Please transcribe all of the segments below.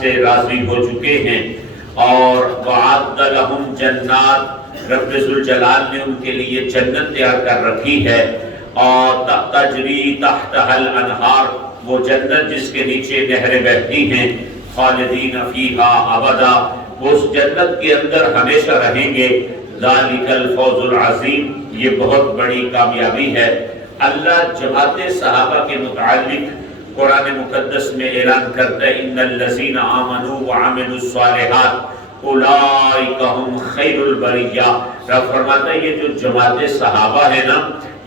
سے راضی ہو چکے ہیں، اور وعد لہم جنات، رب ذوالجلال نے ان کے لیے جنت تیار کر رکھی ہے، اور تجری تحتها الانہار، وہ جنت جس کے نیچے نہریں بہتی ہیں، خالدین فیہا ابدا، وہ اس جنت کے اندر ہمیشہ رہیں گے، ذالک الفوز العظیم، یہ بہت بڑی کامیابی ہے۔ اللہ جماعت صحابہ کے متعلق قرآن مقدس میں اعلان کرتا ہے ان الذین آمنوا وعملوا الصالحات اولئک هم خیر البریہ۔ رب فرماتا ہے یہ جو جماعت صحابہ ہے نا،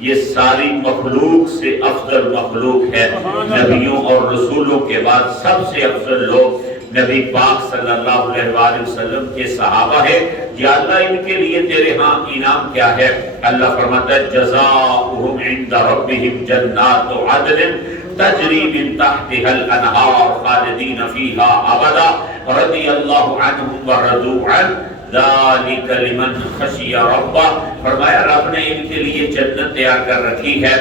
یہ ساری مخلوق سے افضل مخلوق ہے۔ نبیوں اور رسولوں کے بعد سب سے افضل لوگ نبی پاک صلی اللہ علیہ وآلہ وسلم کے صحابہ ہے۔ یا اللہ ان کے لیے تیرے ہاں انعام کیا ہے؟ اللہ فرماتا ہے جزاؤہم عند ربہم جنات عدن تجری من تحتها الانہار خالدین فیہا ابدا رضی اللہ عنہم ورضوا عنہ ذالک لمن خشی ربہ۔ فرمایا رب نے ان کے لیے جنت تیار کر رکھی ہے،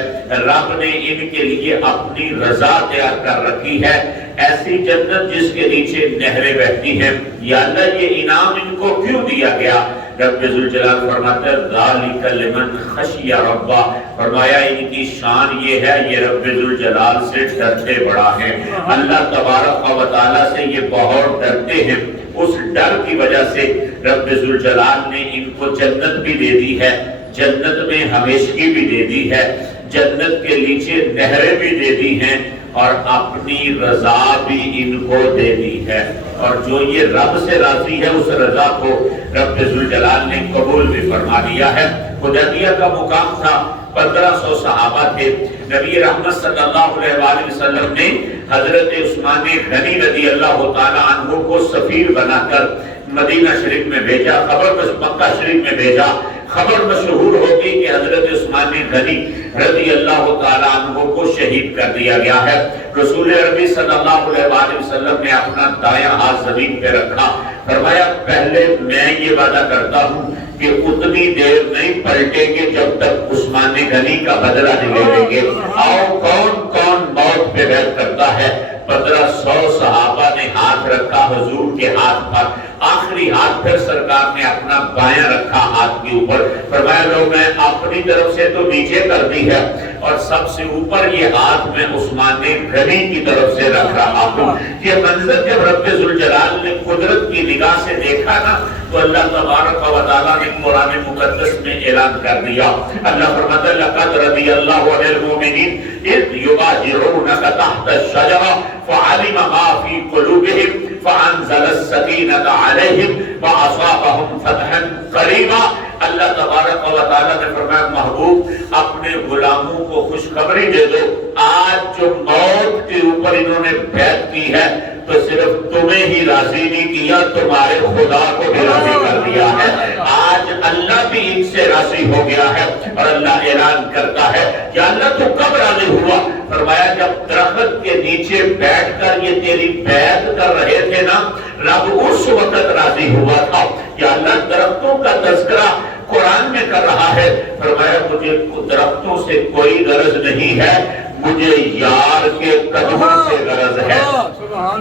رب نے ان کے لیے اپنی رضا تیار کر رکھی ہے، ایسی جنت جس کے نیچے نہریں بہتی ہیں۔ یا اللہ یہ انعام ان کو کیوں دیا گیا؟ رب ذوالجلال فرماتا ہے ذالک لمن خشی ربہ، فرمایا ان کی شان یہ ہے یہ رب ذوالجلال سے ڈرتے بڑا ہے۔ اللہ تبارک و تعالیٰ سے یہ بہت ڈرتے ہیں، اس ڈر کی وجہ سے رب ذوالجلال نے ان کو جنت بھی دے دی ہے، جنت میں ہمیشگی بھی دے دی ہے، جنت کے نیچے نہریں بھی دے دی ہیں، اور اپنی رضا بھی ان کو دے دی ہے۔ اور جو یہ رب سے راضی ہے اس رضا کو رب ذوالجلال نے قبول بھی فرما لیا ہے۔ حدیبیہ کا مقام تھا، 1500 صحابہ تھے، نبی رحمت صلی اللہ علیہ وآلہ وسلم نے حضرت عثمان غنی رضی اللہ تعالیٰ عنہ کو سفیر بنا کر مدینہ شریف میں بھیجا، مکہ شریف میں بھیجا۔ خبر مشہور ہوگی کہ حضرت عثمان غنی رضی اللہ تعالیٰ عنہ کو شہید کر دیا گیا ہے۔ رسول عربی صلی اللہ علیہ وآلہ وسلم نے اپنا دایاں ہاتھ زمین پہ رکھا، فرمایا پہلے میں یہ وعدہ کرتا ہوں کہ اتنی دیر نہیں پلٹیں گے جب تک عثمان غنی کا بدلہ نہیں لے لیں گے۔ آؤ کون کون موت پہ بیعت کرتا ہے؟ 1500 صحابہ نے ہاتھ رکھا حضور کے ہاتھ پر، آخری ہاتھ پھر سرکار نے اپنا بایاں رکھا ہاتھ کے اوپر، فرمایا لوگ میں اپنی طرف سے تو نیچے کر دی ہے، اور سب سے اوپر یہ ہاتھ میں عثمان غنی کی طرف سے رکھ رہا ہوں۔ یہ منظر جب رب ذوالجلال نے قدرت کی نگاہ سے دیکھا نا، تو اللہ تبارک و تعالیٰ نے قرآن مقدس میں اعلان کر دیا۔ اللہ فرماتا ہے لقد رضی اللہ عن المؤمنین اذ یبایعونک تحت الشجرہ فعلم ما فی قلوبہم فانزل السکینۃ علیہم واصابہم فتحا قریبا۔ اللہ تبارک و تعالیٰ نے فرمایا محبوب اپنے غلاموں کو خوشخبری دے دو، آج جو موت کے اوپر انہوں نے بیعت کی ہے تو صرف تمہیں ہی راضی نہیں کیا، تمہارے خدا کو بھی راضی کر دیا ہے۔ آج اللہ بھی ان سے راضی ہو گیا ہے، اور اللہ اعلان کرتا ہے یا اللہ تو کب راضی ہوا؟ فرمایا جب درخت کے نیچے بیٹھ کر یہ تیری بیعت کر رہے تھے نا، رب اس وقت راضی ہوا تھا۔ یا اللہ درختوں کا تذکرہ قرآن میں کر رہا ہے، فرمایا مجھے درختوں سے کوئی غرض نہیں ہے، مجھے یار کے قدموں سے غرض ہے۔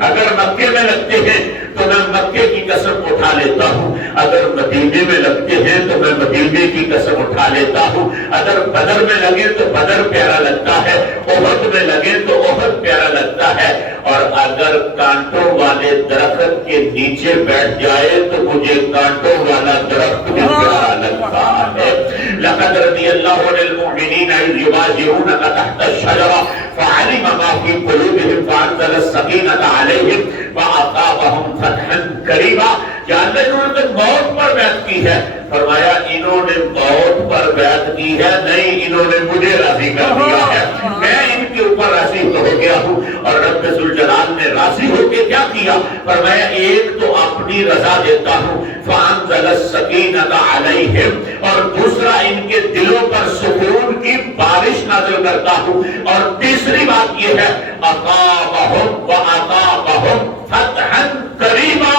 اگر مکے میں لگتے ہیں تو میں مکے کی قسم اٹھا لیتا ہوں، اگر مدینے میں لگتے ہیں تو میں مدینے کی قسم اٹھا لیتا ہوں، اگر بدر میں لگے تو بدر پیارا لگتا ہے، احد میں لگے تو احد پیارا لگتا ہے، اور اگر کانٹوں والے درخت کے نیچے بیٹھ جائے تو مجھے کانٹوں والا درخت بھی پیارا لگتا ہے۔ لقد رضی اللہ عن المؤمنین اذ یبایعونک تحت الشجرہ فعلم ما فی قلوبہم فانزل السکینۃ علیہم واصابہم فتحا قریبا۔ یا اللہ انہوں نے تو موت پر بیعت کی ہے، فرمایا انہوں نے موت پر بیعت کی ہے نہیں، انہوں نے مجھے راضی کر دیا ہے، میں ان کے اوپر راضی ہو گیا ہوں۔ اور رب ذوالجلال نے راضی ہو کے کیا کیا؟ فرمایا ایک تو اپنی رضا دیتا ہوں فانزل السکینۃ علیہم، اور دوسرا ان کے دلوں پر سکون کی بارش نازل کرتا ہوں، اور تیسری بات یہ ہے اصابہم واصابہم فتحا قریبا،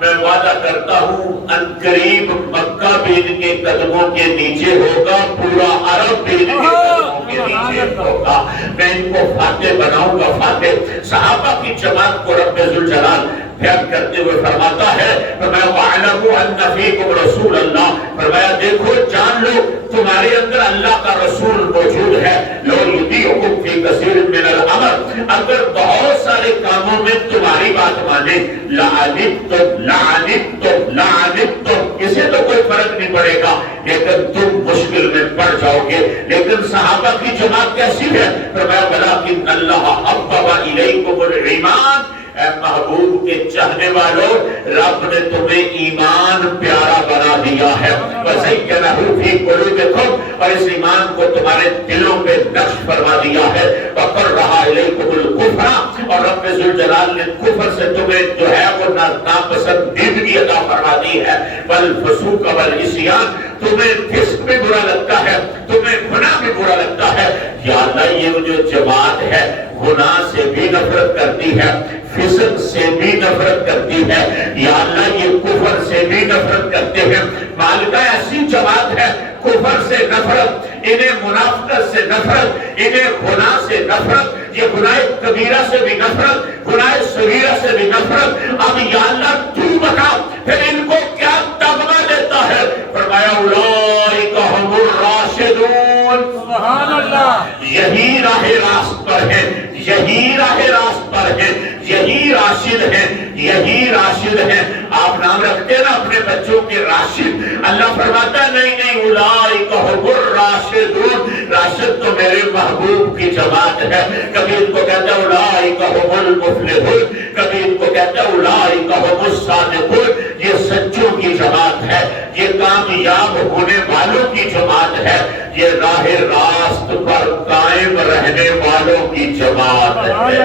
میں وعدہ کرتا ہوں ان قریب مکہ بھی ان کے قدموں کے نیچے ہوگا، پورا عرب بھی ان کے قدموں کے نیچے ہوگا، میں ان کو فاتح بناؤں گا، فاتح۔ صحابہ کی جماعت کو رب ذوالجلال بیان کرتے ہوئے فرماتا ہے، فرمایا وَاعْلَمُوا أَنَّ فِيكُمْ رَسُولَ اللَّهِ، فرمایا دیکھو جان لو تمہارے اندر اللہ کا رسول موجود ہے، لَوْ يُطِيعُكُمْ فِي كَثِيرٍ مِّنَ الْأَمْرِ، اگر بہت سارے کاموں میں تمہاری بات مانے، لَعَنِتُّمْ، اسے تو کوئی فرق نہیں پڑے گا لیکن تم مشکل میں پڑ جاؤ گے۔ لیکن صحابہ کی جماعت کیسی ہے؟ فرمایا وَلَٰكِنَّ اللَّهَ حَبَّبَ إِلَيْكُمُ الْإِيمَانَ، اے محبوب کے چاہنے والوں، رب نے تمہیں ایمان پیارا بنا دیا ہے، وَزَيَّنَهُ فِي قُلُوبِكُمْ، اور اس ایمان کو تمہارے دلوں پہ نقش فرما دیا ہے، وَقَرَّهَ إِلَيْكُمُ الْكُفْرَ، اور رب ذوالجلال نے کفر سے تمہیں جو ہے وہ ناپسندیدگی عطا فرما دی ہے، وَالْفُسُوقَ وَالْعِصْيَانَ، تمہیں فسق بھی برا لگتا ہے، تمہیں گناہ بھی برا لگتا ہے۔ یا اللہ یہ جو جماعت ہے گناہ سے بھی نفرت کرتی ہے، فسق سے بھی نفرت کرتی ہے، یا اللہ یہ کفر سے بھی نفرت کرتے ہیں۔ مالکہ ایسی جماعت ہے، کفر سے نفرت، انہیں منافقت سے نفرت، انہیں گناہ سے نفرت، یہ گناہ کبیرہ سے بھی نفرت، گناہ صغیرہ سے بھی نفرت۔ اب یا اللہ تو بتا پھر ان کو کیا تمغہ دیتا ہے؟ فرمایا اولئک ھم الراشدون، سبحان اللہ، یہی راہ راست پر ہے، یہی راہ راست پر ہے، یہی راشد ہے، یہی راشد ہے۔ آپ نام رکھتے ہیں نا اپنے بچوں کے راشد، اللہ فرماتا ہے نہیں نہیں اولئک ھم الراشدون، راشد تو میرے محبوب کی جماعت ہے۔ کبھی ان کو کہتا ہے اولئک ھم المفلحون، کبھی ان کو کہتا ہے اولئک ھم الصادقون، یہ سچوں کی جماعت ہے، یہ کامیاب ہونے والوں کی جماعت ہے، یہ راہ راست پر قائم رہنے والوں کی جماعت ہے۔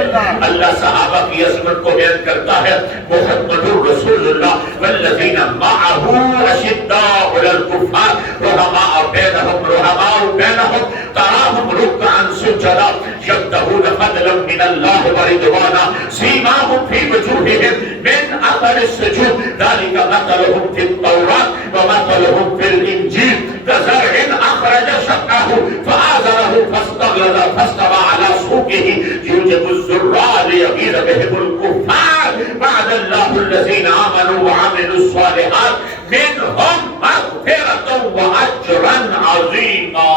اللہ صحابہ کی عظمت کو بیان کرتا ہے، محمد رسول اللہ والذین معہ اشداء علی الکفار رحماء بینہم تراہم رکعا سجدا یبتغون فضلا من اللہ ورضوانا سیماہم فی وجوہہم من اثر السجود ذلک مثلہم فی التوراۃ ومثلہم فی الانجیل كزرع أخرج شطأه فآزره فاستغلظ فاستوى على سوقه يوجب الزراع ليغيظ بهم الكفار وعد الله الذين آمنوا وعملوا الصالحات منهم مغفرة وأجرا عظيما۔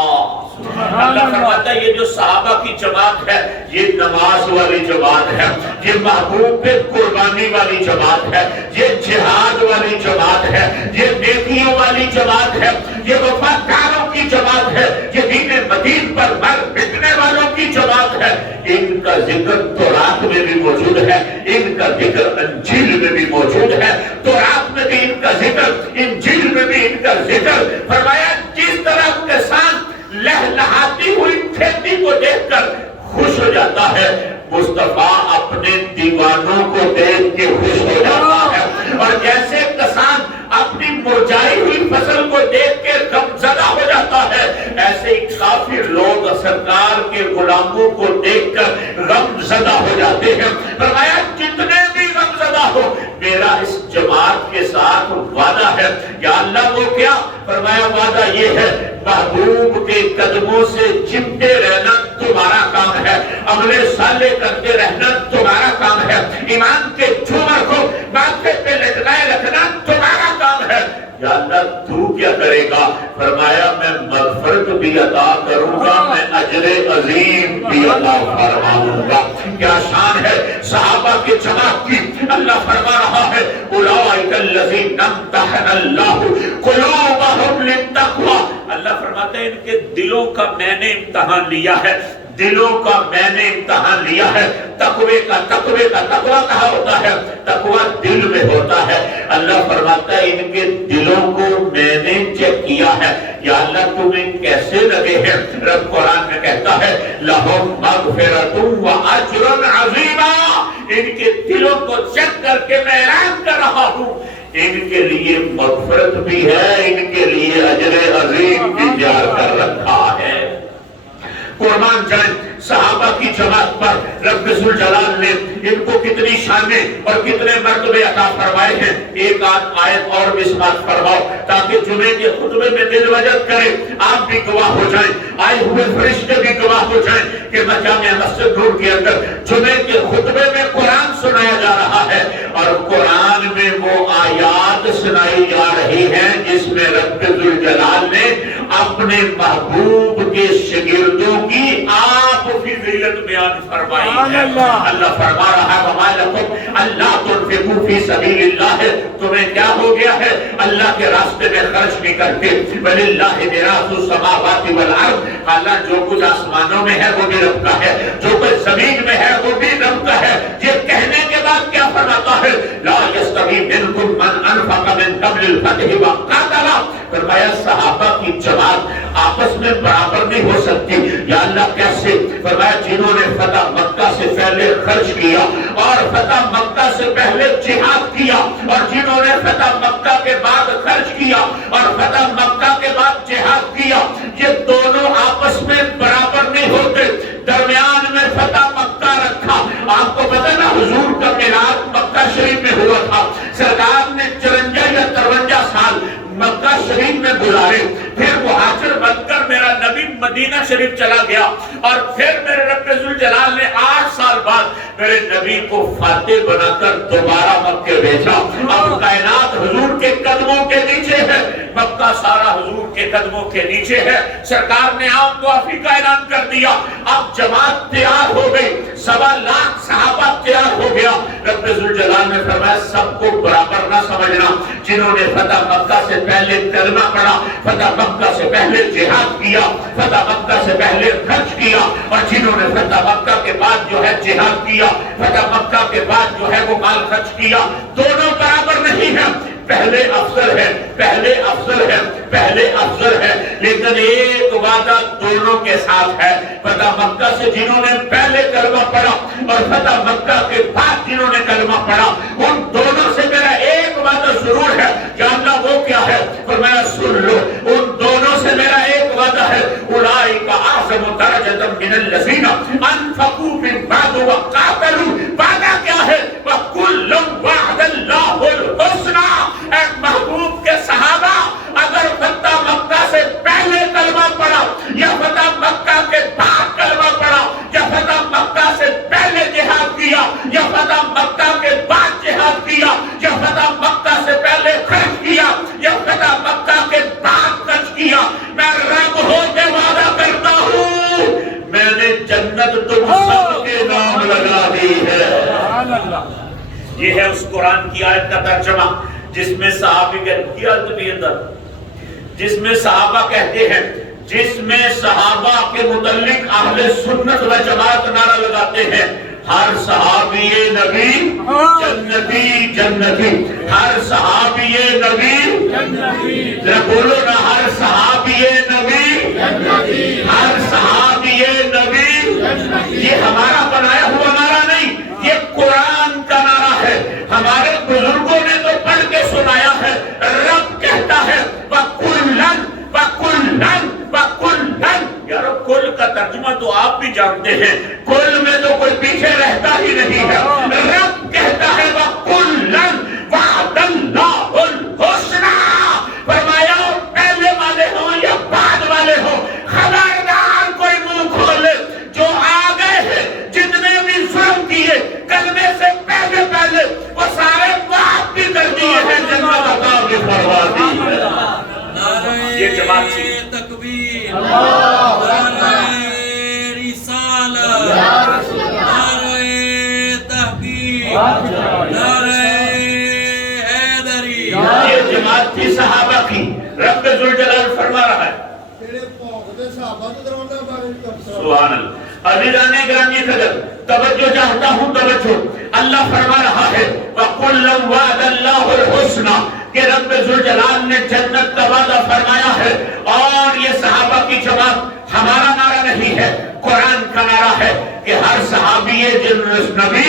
اللہ فرماتا ہے یہ جو صحابہ کی جماعت ہے یہ نماز والی جماعت ہے، یہ محبوب پہ قربانی والی جماعت ہے، یہ جہاد والی جماعت ہے، یہ نیکیوں والی جماعت ہے، یہ وفاداروں کی جماعت ہے، یہ دین مدین پر مر مٹنے والوں کی جماعت ہے۔ ان کا ذکر تورات میں بھی موجود ہے، ان کا ذکر انجیل میں بھی موجود ہے، تورات میں بھی ان کا ذکر، انجیل میں بھی ان کا ذکر۔ فرمایا جس طرح کسان لہلہاتی ہوئی کھیتی کو دیکھ کر خوش ہو جاتا ہے، مصطفیٰ اپنے دیوانوں کو دیکھ کے خوش ہو جاتا ہے، اور جیسے کسان اپنی مرجائی ہوئی فصل کو دیکھ کے غمزدہ ہو جاتا ہے، ایسے ہی کافر لوگ سرکار کے غلاموں کو دیکھ کر غمزدہ ہو جاتے ہیں۔ فرمایا جتنے بھی غمزدہ ہو میرا اس جماعت کے ساتھ وعدہ ہے۔ یا اللہ وہ کیا؟ فرمایا وعدہ یہ ہے محبوب کے قدموں سے چمٹے رہنا تمہارا کام ہے، عمل صالح کرتے رہنا تمہارا کام ہے، ایمان کے جھومر کو ماتھے پہ لٹکائے رکھنا تمہارا کام ہے۔ یا اللہ تو کیا کرے گا؟ فرمایا میں مغفرت بھی عطا کروں گا، میں اجر عظیم بھی عطا فرماؤں گا۔ کیا شان ہے صحابہ کی جماعت کی! اللہ فرما رہا ہے اولئک الذین امتحن اللہ قلوبہم للتقوی، اللہ فرماتے ہیں ان کے دلوں کا میں نے امتحان لیا ہے، دلوں کا میں نے امتحان لیا ہے۔ تقوی کا تقوی کہاں ہوتا ہے؟ تقوی دل میں ہوتا ہے۔ اللہ فرماتا ہے ان کے دلوں کو میں نے چیک کیا ہے۔ یا اللہ تمہیں کیسے لگے ہیں؟ رب قرآن میں کہتا ہے لہم مغفرۃ واجر عظیم، ان کے دلوں کو چیک کر کے میں اعلان کر رہا ہوں ان کے لیے مغفرت بھی ہے، ان کے لیے اجر عظیم بھی تیار کر رکھا ہے۔ قربان جائیں صحابہ کی جماعت پر رب ذوالجلال نے ان کو کتنی شانیں اور کتنے مرتبے عطا فرمائے ہیں۔ ایک آیت اور بھی سماعت فرماؤ تاکہ جمعے کے خطبے میں دل وجد کرے، آپ بھی گواہ ہو جائیں، آئے ہوئے فرشتے بھی گواہ ہو جائیں کہ جامع مسجد نور کے اندر جمعے کے خطبے میں قرآن سنایا جا رہا ہے، اور قرآن میں وہ آیات سنائی جا رہی ہیں جس میں رب ذوالجلال نے اپنے محبوب کے شاگردوں کی آپ فضیلت بیان فرمائی ہے۔ اللہ فرما رہا ہے وَمَا لَكُمْ أَلَّا تُنْفِقُوا فِي سَبِيلِ اللَّهِ، تمہیں کیا ہو گیا ہے اللہ کے راستے میں خرچ نہیں کرتے۔ وَلِلَّهِ مِيرَاثُ السَّمَاوَاتِ وَالْأَرْضِ، اللہ جو کچھ آسمانوں میں ہے وہ بھی رب کا ہے، جو کچھ زمین میں ہے وہ بھی رب کا ہے۔ یہ کہنے کے بعد کیا فرماتا ہے؟ لَا يَسْتَوِي مِنْكُمْ مَنْ أَنْفَقَ مِنْ قَبْلِ الْفَتْحِ وَقَاتَلَ، فرمایا صحابہ کی جماعت آپس میں برابر نہیں ہو سکتی۔ یا اللہ کیسے؟ فرمایا جنہوں نے فتح مکہ سے پہلے خرچ کیا اور فتح مکہ سے پہلے جہاد کیا، اور جنہوں نے فتح مکہ کے بعد خرچ کیا اور فتح مکہ کے بعد جہاد کیا، یہ دونوں آپس میں برابر نہیں ہوتے۔ درمیان میں فتح مکہ رکھا۔ آپ کو پتہ نا حضور کا میلاد مکہ شریف میں ہوا تھا، سرکار نے 54 یا 53 سال مکہ شریف میں گزارے، پھر مہاجر بن کر میرا نبی مدینہ شریف چلا گیا، اور پھر میرے رب ذوالجلال نے 8 سال بعد میرے نبی کو فاتح بنا کر دوبارہ مکہ بھیجا۔ اب کائنات حضور کے قدموں کے نیچے ہے، مکہ سارا حضور کے قدموں کے نیچے ہے۔ سرکار نے عام معافی کا اعلان کر دیا، اب جماعت تیار ہو گئی، 1.25 لاکھ صحابہ تیار ہو گیا۔ رب ذوالجلال نے فرمایا سب کو برابر نہ سمجھنا، جنہوں نے فتح مکہ سے پہلے کلمہ پڑھا، فتح مکہ سے پہلے جہاد کیا، فتح مکہ سے پہلے خرچ کیا، اور جنہوں نے فتح مکہ کے بعد جو ہے جہاد کیا، فتح مکہ کے بعد جو ہے وہ مال خرچ کیا، دونوں برابر نہیں ہیں۔ پہلے افضل ہے، پہلے افضل ہے، پہلے افضل ہے، لیکن ایک وعدہ دونوں کے ساتھ ہے۔ فتح مکہ سے جنہوں نے پہلے کلمہ پڑھا اور فتح مکہ کے بعد جنہوں نے کلمہ پڑھا، ان دونوں سے میرا ایک وعدہ ضرور ہے۔ جاننا وہ کیا ہے؟ فرمایا سن لو، ان دونوں سے میرا ایک وعدہ ہے، اولئک اعظم درجۃ من الذین انفقوا من بعد وقاتلوا۔ وعدہ کیا ہے؟ وَكُلًّا وَعَدَ اللَّهُ الْحُسْنَىٰ۔ اے محبوب کے صحابہ، اگر فتح مکہ سے پہلے کلمہ پڑھا یا فتح مکہ کے بعد کلمہ پڑھا، یا فتح مکہ سے پہلے جہاد کیا یا فتح مکہ کے بعد جہاد کیا، یا فتح مکہ سے پہلے خرچ کیا یا فتح مکہ کے بعد خرچ کیا، میں رب ہو کے وعدہ کرتا ہوں میں نے جنت تم سب کے نام لگا دی ہے۔ یہ ہے اس قرآن کی آیت کا ترجمہ جس میں صحابہ کہتے ہیں، جس میں صحابہ کے متعلق اہل سنت و جماعت نعرہ لگاتے ہیں، ہر صحابی نبی جنتی جنتی، ہر صحابی نبی جنتی، ذرا بولو نا، ہر صحابی نبی جنتی، ہر صحابی نبی جنتی۔ یہ ہمارا بنایا ہوا نعرہ نہیں، یہ قرآن کا نعرہ ہے۔ ہمارے بزرگوں نے تو پڑھ کے سنایا ہے، رب کہتا ہے وَكُلًّا وَكُلًّا وَكُلًّا۔ یار کل کا ترجمہ تو آپ بھی جانتے ہیں، کل میں تو کوئی پیچھے رہتا ہی نہیں ہے۔ رب کہتا ہے وَكُلًّا وَعَدَ اللَّهُ الْحُسْنَىٰ۔ فرمایا پہلے والے ہوں یا بعد والے ہوں، خبردار کوئی منہ کھولے، جو آ گئے ہیں جتنے بھی ظلم کیے کلمے سے پہلے پہلے وہ سارے معاف بھی کر دیے ہیں، جنت عطا بھی فرما دی ہے۔ یہ جماعت تھی۔ تکبیر، نعرہ رسالت، نعرہ تحقیق، نعرہ حیدری۔ یہ جماعت تھی صحابہ کی۔ رب ذوالجلال فرما رہا ہے سبحان اللہ۔ عزیزان گرامی قدر، توجہ چاہتا ہوں، توجہ۔ اللہ فرما رہا ہے وَكُلًّا وَعَدَ اللَّهُ الْحُسْنَىٰ، کہ رب ذوالجلال نے جنت کا وعدہ فرمایا ہے، اور یہ صحابہ کی جماعت ہمارا نعرہ نہیں ہے، قرآن کا نعرہ ہے کہ ہر صحابی نبی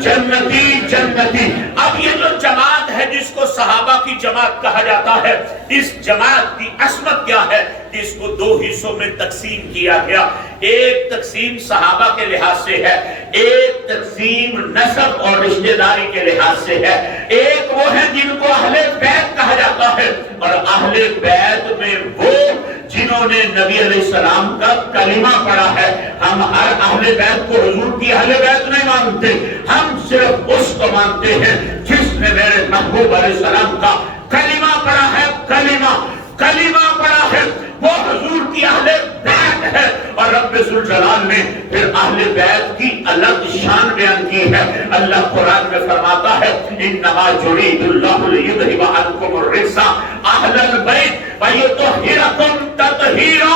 جنتی جنتی۔ اب یہ جو جماعت ہے ہے جس کو صحابہ کی جماعت کہا جاتا ہے، اس جماعت کی عصمت کیا ہے؟ اس کو دو حصوں میں تقسیم کیا گیا۔ ایک تقسیم صحابہ کے لحاظ سے ہے، ایک تقسیم نسب اور رشتہ داری کے لحاظ سے ہے۔ ایک وہ ہے جن کو اہل بیت کہا جاتا ہے، اور اہل بیت میں وہ جنہوں نے نبی علیہ السلام کا کلمہ پڑھا ہے۔ ہم ہر اہل بیت کو حضور کی اہل بیت نہیں مانتے، ہم صرف اس کو مانتے ہیں جس نے میرے محبوب علیہ السلام کا کلمہ پڑھا ہے۔ کلمہ پڑھا ہے وہ حضور کی اہل بیت ہے۔ اور رب ذوالجلال نے پھر اہل بیت کی الگ شان بیان کی ہے۔ اللہ قرآن میں فرماتا ہے انما یرید اللہ لیذھب عنکم الرجس اہل البیت ویطہرکم تطہیرا۔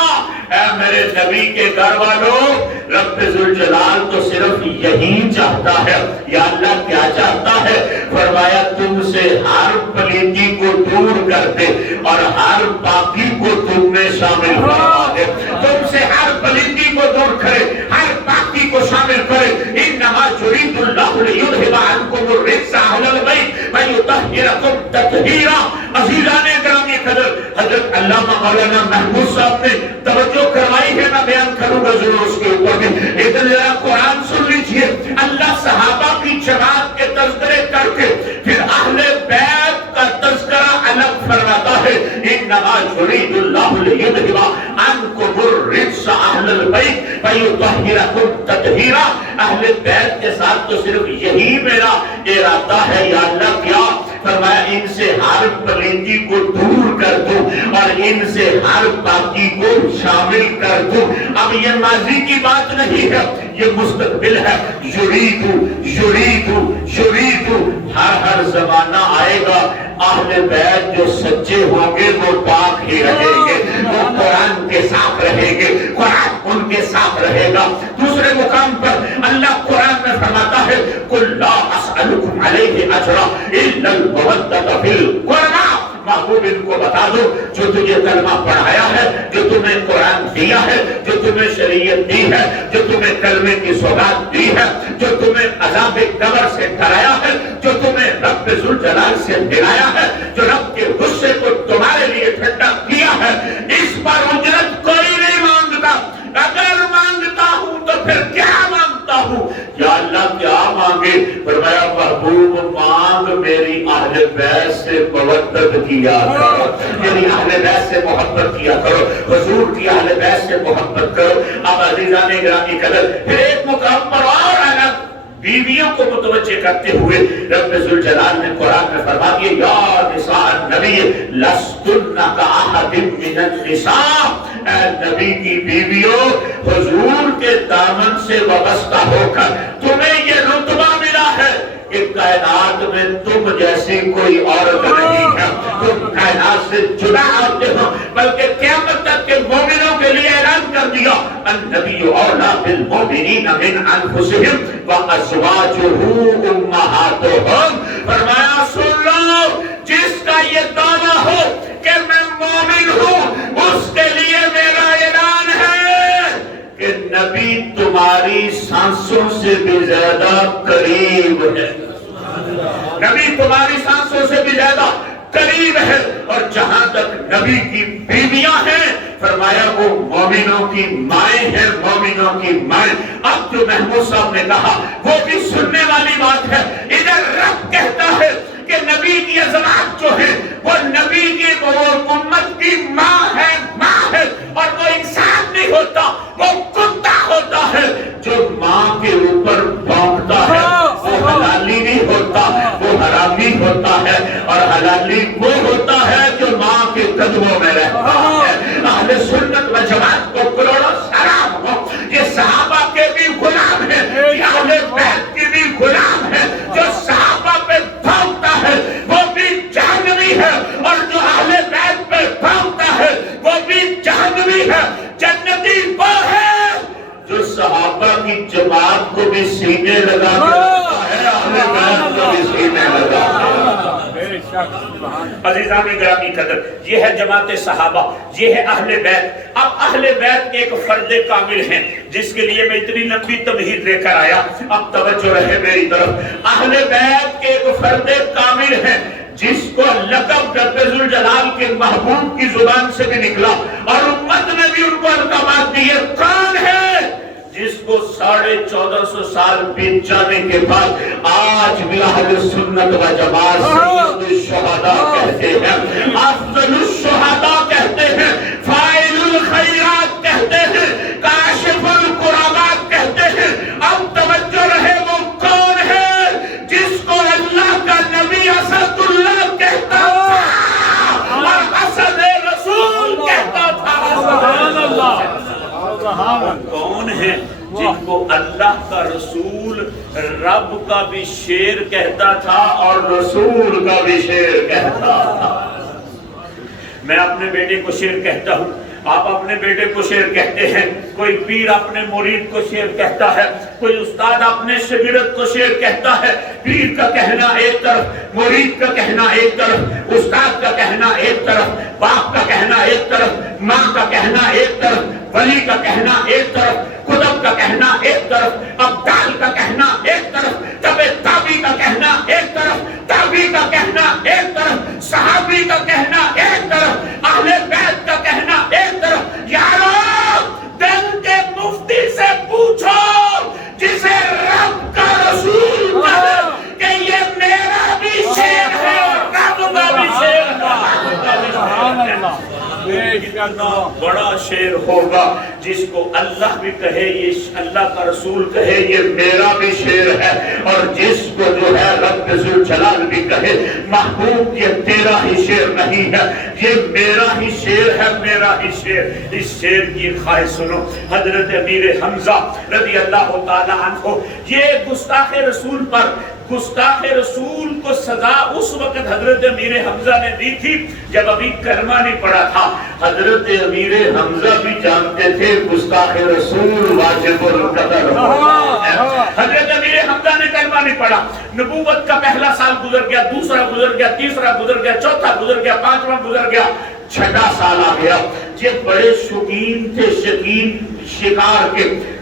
اے میرے نبی کے گھر والوں، رب ذوالجلال تو صرف یہی چاہتا ہے۔ یا اللہ کیا چاہتا ہے؟ فرمایا تم سے ہر پلیتی کو دور کر دے اور ہر پاکی کو تم میں شامل فرما دے۔ تم سے ہر پلیتی کو دور کرے، ہر پاکی کو شامل کرے۔ انما یرید اللہ لیذھب عنکم الرجس اہل البیت ویطہرکم تطہیرا۔ عزیزان گرامی قدر، حضرت علامہ مولانا محمود صاحب نے توجہ کروائی ہے، میں بیان کروں گا ضرور اس کے اوپر میں۔ ادھر ذرا قرآن سن لیجئے۔ اللہ صحابہ کی جماعت کے تذکرے کر کے پھر اہل بیت کا تذکرہ الگ فرماتا ہے۔ انما یرید اللہ لیذھب عنکم الرجس اہل البیت ویطہرکم تطہیرا۔ اہل بیت کے ساتھ تو صرف یہی میرا ارادہ ہے۔ یا اللہ کیا؟ فرمایا ان سے ہر پلیتی کو دور کر دوں اور ان سے ہر پاکی کو شامل کر دوں۔ اب یہ ماضی کی بات نہیں ہے، یہ مستقبل ہے۔ یریدو ہر زمانہ آئے گا، اہل بیت جو سچے ہوں گے وہ پاک ہی رہیں گے، وہ قرآن کے ساتھ رہیں گے، قرآن ان کے ساتھ رہے گا۔ دوسرے مقام پر اللہ قرآن میں فرماتا ہے قل لا اسألکم علیہ اجرا الا المودۃ فی القربی۔ محبوب ان کو بتا دو جو تجھے کلمہ پڑھایا ہے، جو تمہیں قرآن دیا ہے، جو تمہیں شریعت دی ہے، جو تمہیں کلمے کی سوغات دی ہے، جو تمہیں عذاب قبر سے ڈرایا ہے، جو تمہیں رب ذوالجلال سے ڈرایا ہے، جو رب کے غصے کو تمہارے لیے ٹھنڈا کیا ہے، اس پر اجرت کوئی نہیں مانگتا۔ اگر مانگتا ہوں تو پھر کیا مانگتا ہوں؟ یا اللہ کیا مانگے؟ فرمایا محبوب مانگ میری اہل بیت سے مودت کیا کرو، میری اہل بیت سے محبت کیا کرو، حضور کی اہل بیت سے محبت کرو۔ اب عزیزان گرامی قدر پھر ایک مقام پر اور الگ بیویوں کو متوجہ کرتے ہوئے رب ذوالجلال نے قرآن میں فرما دیا یا نساء النبی لستن کاحد من النساء۔ اے نبی کی بیویوں، حضور کے دامن سے وابستہ ہو کر تمہیں یہ رتبہ ملا ہے کہ کائنات میں تم جیسی کوئی عورت نہیں ہے، تم کائنات سے جدا ہوتے ہو، بلکہ قیامت تک کے مومنوں کے لیے اعلان کر دیا النبی اولیٰ بالمؤمنین من انفسہم وازواجہ امہاتہم۔ فرمایا سن لو، جس کا یہ دعویٰ ہو کہ میں مومن ہوں، اس کے لیے میرا اعلان ہے کہ نبی تمہاری سانسوں سے بھی زیادہ قریب ہے، نبی تمہاری سانسوں سے بھی زیادہ قریب ہے۔ اور جہاں تک نبی کی بیویاں ہیں، فرمایا وہ مومنوں کی مائیں ہیں، مومنوں کی مائیں۔ اب جو محمود صاحب نے کہا وہ بھی سننے والی بات ہے۔ ادھر رب کہتا ہے کہ نبی کی ازواج جو ہے وہ نبی کی وہ امت کی ماں ہے، اور وہ انسان نہیں ہوتا، وہ کتا ہوتا ہے۔ جو ماں کے اوپر بھونکتا ہے وہ حلالی نہیں ہوتا، وہ حرامی ہوتا ہے، اور حلالی وہ ہوتا ہے جو ماں کے قدموں میں رہتا ہے۔ اہل سنت و جماعت کو کروڑوں سلام ہو، یہ صحابہ کے بھی غلام ہیں، یہ اہل بیت کے بھی غلام ہیں۔ جو صحابہ پہ بھونکتا ہے وہ بھی جہنمی ہے، اور جو اہل بیت پہ بھونکتا ہے وہ بھی جہنمی ہے۔ جنتی وہ ہے جو صحابہ کی جماعت کو بھی سینے لگا کے رکھتا ہے، اہل بیت کو بھی سینے لگا کے۔ عزیزان گرامی قدر، یہ ہے جماعت صحابہ، یہ ہے اہل بیت۔ اب اہل بیت ایک فرد کامل ہیں جس کے لیے میں اتنی لمبی تمہید لے کر آیا۔ اب توجہ رہے میری طرف، اہل بیت کے ایک فرد کامل ہیں جس کو لقب رب ذوالجلال کے محبوب کی زبان سے بھی نکلا اور امت نے بھی ان کو القابات دیے. کون ہے جس کو 1450 سال بیت جانے کے بعد آج بھی اہل سنت و جماعت سید الشہداء کہتے ہیں, افضل الشہداء کہتے ہیں, فاعل الخیرات کہتے ہیں, کاشف الکرامات کہتے ہیں. اب توجہ رہے وہ کون ہے جس کو اللہ کا نبی اسد اللہ کہتا تھا اور اسد رسول کہتا تھا. سبحان اللہ. کون ہے جن کو اللہ کا رسول رب کا بھی شیر کہتا تھا اور رسول کا بھی شیر کہتا تھا؟ میں اپنے بیٹے کو شیر کہتا ہوں, آپ اپنے بیٹے کو شیر کہتے ہیں, کوئی پیر اپنے مرید کو شیر کہتا ہے, کوئی استاد اپنے شاگرد کو شیر کہتا ہے. پیر کا کہنا ایک طرف, مرید کا کہنا ایک طرف, استاد کا کہنا ایک طرف, باپ کا کہنا ایک طرف, ماں کا کہنا ایک طرف, ولی کا کہنا ایک طرف, قطب کا کہنا ایک طرف, ابدال کا کہنا ایک طرف, تابعی کا کہنا ایک طرف, تابعی کا کہنا ایک طرف, صحابی کا کہنا ایک طرف, اہل بیت کا کہنا ایک طرف. یارو دل کے مفتی سے پوچھو جسے رب کا رسول کہے کہ یہ میرا بھی شیر ہے, رب کا بھی شیر ہے. کتنا بڑا شیر ہوگا جس کو اللہ بھی کہے یہ اللہ کا رسول کہے یہ میرا بھی شیر ہے, اور جس کو جو ہے رب ذوالجلال بھی کہے محبوب یہ تیرا ہی شیر نہیں ہے, یہ میرا ہی شیر ہے, میرا ہی شیر. اس شیر کی خواہش سنو. حضرت امیر حمزہ رضی اللہ تعالی عنہ, یہ گستاخ رسول پر گستاخ رسول کو سزا اس وقت حضرت امیر حمزہ نے دی تھی جب ابھی کلمہ نہیں پڑا تھا. حضرت امیر حمزہ بھی جانتے تھے گستاخ رسول واجب القتل. حضرت امیر حمزہ نے کلمہ نہیں پڑھا, نبوت کا پہلا سال گزر گیا, دوسرا گزر گیا, تیسرا گزر گیا, چوتھا گزر گیا, پانچواں گزر گیا, چھٹا سال آ گیا. یہ بڑے شوقین تھے,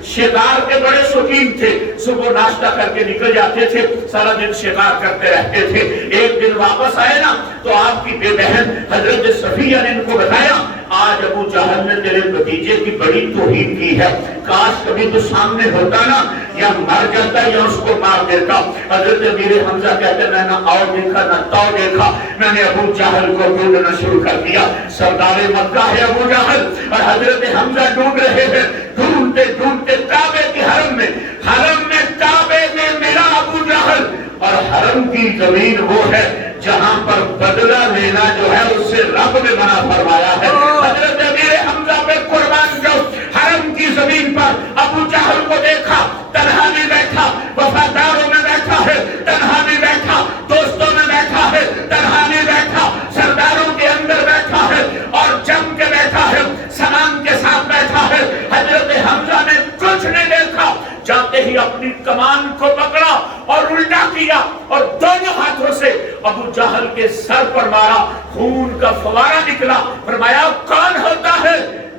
شکار کے بڑے شوقین تھے. صبح ناشتہ کر کے نکل جاتے تھے, سارا دن شکار کرتے رہتے تھے. ایک دن واپس آئے نا تو آپ کی بے بہن حضرت صفیہ نے ان کو بتایا آج ابو جہل نے تیرے بھتیجے کی بڑی توہین کی ہے, کاش کبھی تو سامنے ہوتا نا, یا مر جاتا یا اس کو مار دیتا. حضرت امیر حمزہ کہتے میں نہ اور دیکھا نہ تو دیکھا, میں نے ابو جہل کو ڈھونڈنا شروع کر دیا. سردار مکہ ہے ابو جہل اور حضرت حمزہ ڈھونڈ رہے ہیں. ڈھونڈتے ڈھونڈتے کعبے کی حرم میں کعبے میں ملا ابو جہل. اور حرم کی زمین وہ ہے جہاں پر بدلہ لینا جو ہے اس سے رب نے منع فرمایا ہے. حضرت امیر حمزہ پہ قربان جو حرم کی زمین پر ابو جہل کو دیکھا, تنہا بھی بیٹھا, وفاداروں میں بیٹھا ہے, تنہا بھی بیٹھا, دوستوں میں بیٹھا ہے, تنہا بھی بیٹھا, سرداروں کے اندر بیٹھا ہے اور جم کے بیٹھا ہے, سامان کے ساتھ بیٹھا ہے. حضرت حمزہ نے کچھ نہیں دیکھا, جاتے ہی اپنی کمان کو پکڑا اور الٹا کیا اور دونوں ہاتھوں سے ابو جہل کے سر پر مارا. خون کا فوارہ نکلا. فرمایا کون ہوتا ہے؟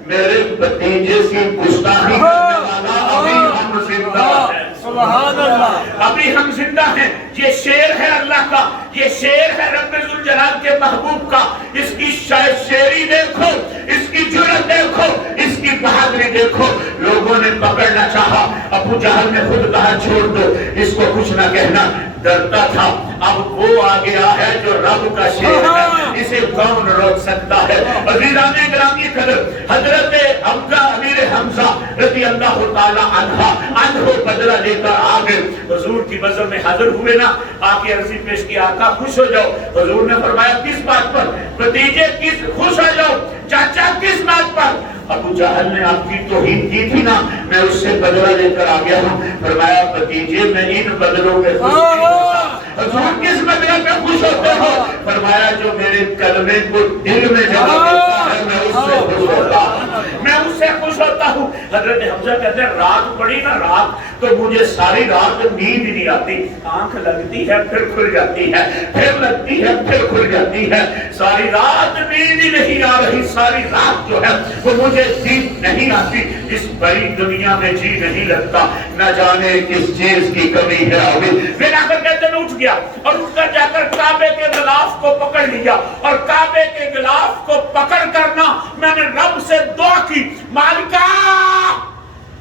میرے بھتیجے کی گستاخی کرنے والا ابھی ہم زندہ ہیں. سبحان اللہ. ابھی ہم زندہ ہیں. یہ شیر ہے اللہ کا, یہ شیر ہے رب ذوالجلال کے محبوب کا. اس کی شیری دیکھو, اس کی جرأت دیکھو, اس کی بہادری دیکھو. لوگوں نے پکڑنا چاہا, ابو جہل نے خود کہا چھوڑ دو, اس کو کچھ نہ کہنا. ڈرتا تھا. اب وہ آ گیا ہے جو رب کا شیر ہے, اسے کون روک سکتا ہے؟ عزیزان گرامی قدر, حضرت حمزہ امیر حمزہ رضی اللہ تعالی عنہ بدلہ لے کر آ گئے. حضور کی بزم میں حاضر ہوئے نا, آ کے عرضی پیش کی آقا خوش ہو جاؤ. حضور نے فرمایا کس بات پر؟ بھتیجے کس خوش ہو جاؤ, چاچا کس بات پر؟ ابو جہل نے آپ کی توہین کی تھی نا, میں اس سے بدلہ لے کر آ گیا ہوں. فرمایا بھتیجے میں ان بدلوں پہ خوش نہیں ہوتا. حضور کس بدلہ پہ خوش ہوتے ہو؟ فرمایا جو میرے کلمے کو دل میں جگہ دیتا ہے میں اس سے خوش ہوتا ہوں, میں اس سے خوش ہوتا ہوں. حضرت حمزہ کہتے ہیں رات پڑی نا رات تو مجھے ساری رات نیند نہیں آتی. آنکھ لگتی ہے پھر کھل جاتی ہے, پھر لگتی ہے پھر کھل جاتی ہے. ساری رات نیند ہی نہیں آ رہی, ساری رات جو ہے وہ مجھے نیند نہیں آتی. اس بڑی دنیا میں جی نہیں لگتا, نہ جانے کس چیز کی کمی ہے. ابھی پھر آ کر کہتے ہیں اٹھ گیا اور اٹھ کر جا کر کعبے کے غلاف کو پکڑ لیا اور کعبے کے غلاف کو پکڑ کرنا میں نے رب سے دعا کی، مالکا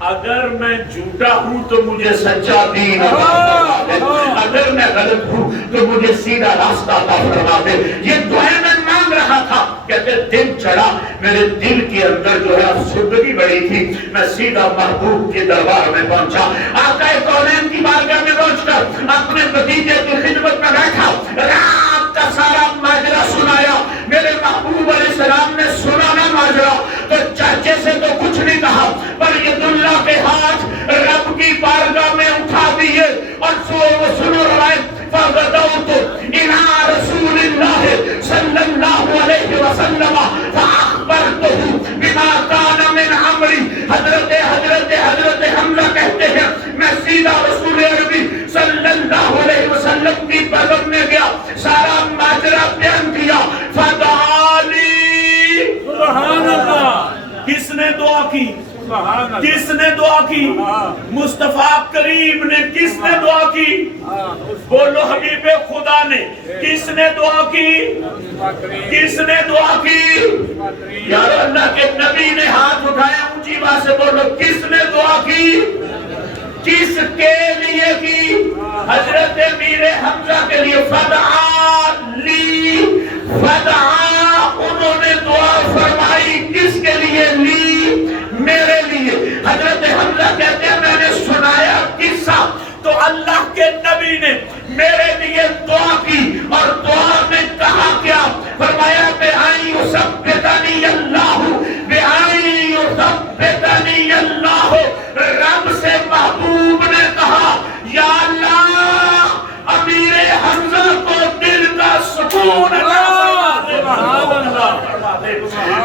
اگر میں جھوٹا ہوں تو مجھے سچا دین عطا فرما دے، اگر میں غلط ہوں تو مجھے سیدھا راستہ عطا فرما دے۔ یہ دعائیں میں مانگ رہا تھا، کہتے دن چڑھا، میرے دل کے اندر جو ہے افسردگی بڑی تھی، میں سیدھا محبوب کے دربار میں پہنچا، آقا کونین کی بارگاہ میں پہنچ کر اپنے بھتیجے کی خدمت میں بیٹھا، رات کا سارا ماجرا سنایا۔ میرے محبوب علیہ السلام نے سنا نہ ماجرا تو چاچے سے تو کچھ نہیں کہا، پر ید اللہ کے ہاتھ رب کی بارگاہ میں اٹھا دیے اور سنو روایت، فَغَدَوْتُ إِلَىٰ رَسُولِ اللَّهِ صلی اللہ علیہ وسلم فَأَخْبَرْتُهُ بِمَا كَانَ مِنْ عَمْرِي۔ حضرت حمزہ کہتے ہیں میں سیدھا رسول عربی صلی اللہ علیہ وسلم کی بغل میں گیا، سارا ماجرا بیان کیا۔ فَدَعَانِي، سبحان اللہ، کس نے دعا کی؟ سبحان اللہ، کس نے دعا کی؟ مصطفیٰ کریم نے۔ کس نے دعا کی؟ بولو حبیب خدا نے۔ کس نے دعا کی؟ کس نے دعا کی؟ یار اللہ کے نبی نے ہاتھ اٹھایا، اونچی بات سے بولو، کس نے دعا کی؟ کس کے لیے کی؟ حضرت امیر حمزہ کے لیے۔ فدعا لی، فدعا، انہوں نے دعا فرمائی، کس کے لیے؟ لی، میرے لیے۔ حضرت حمزہ کہتے ہیں میں نے سنایا قصہ تو اللہ کے نبی نے میرے لیے دعا کی، اور دعا میں کہا کیا؟ فرمایا بِأَن يُثَبِّتَنِيَ اللَّهُ، بِأَن يُثَبِّتَنِيَ اللَّهُ۔ رب سے محبوب نے کہا یا اللہ امیر حمزہ کو دل کا سکون عطا فرما دے۔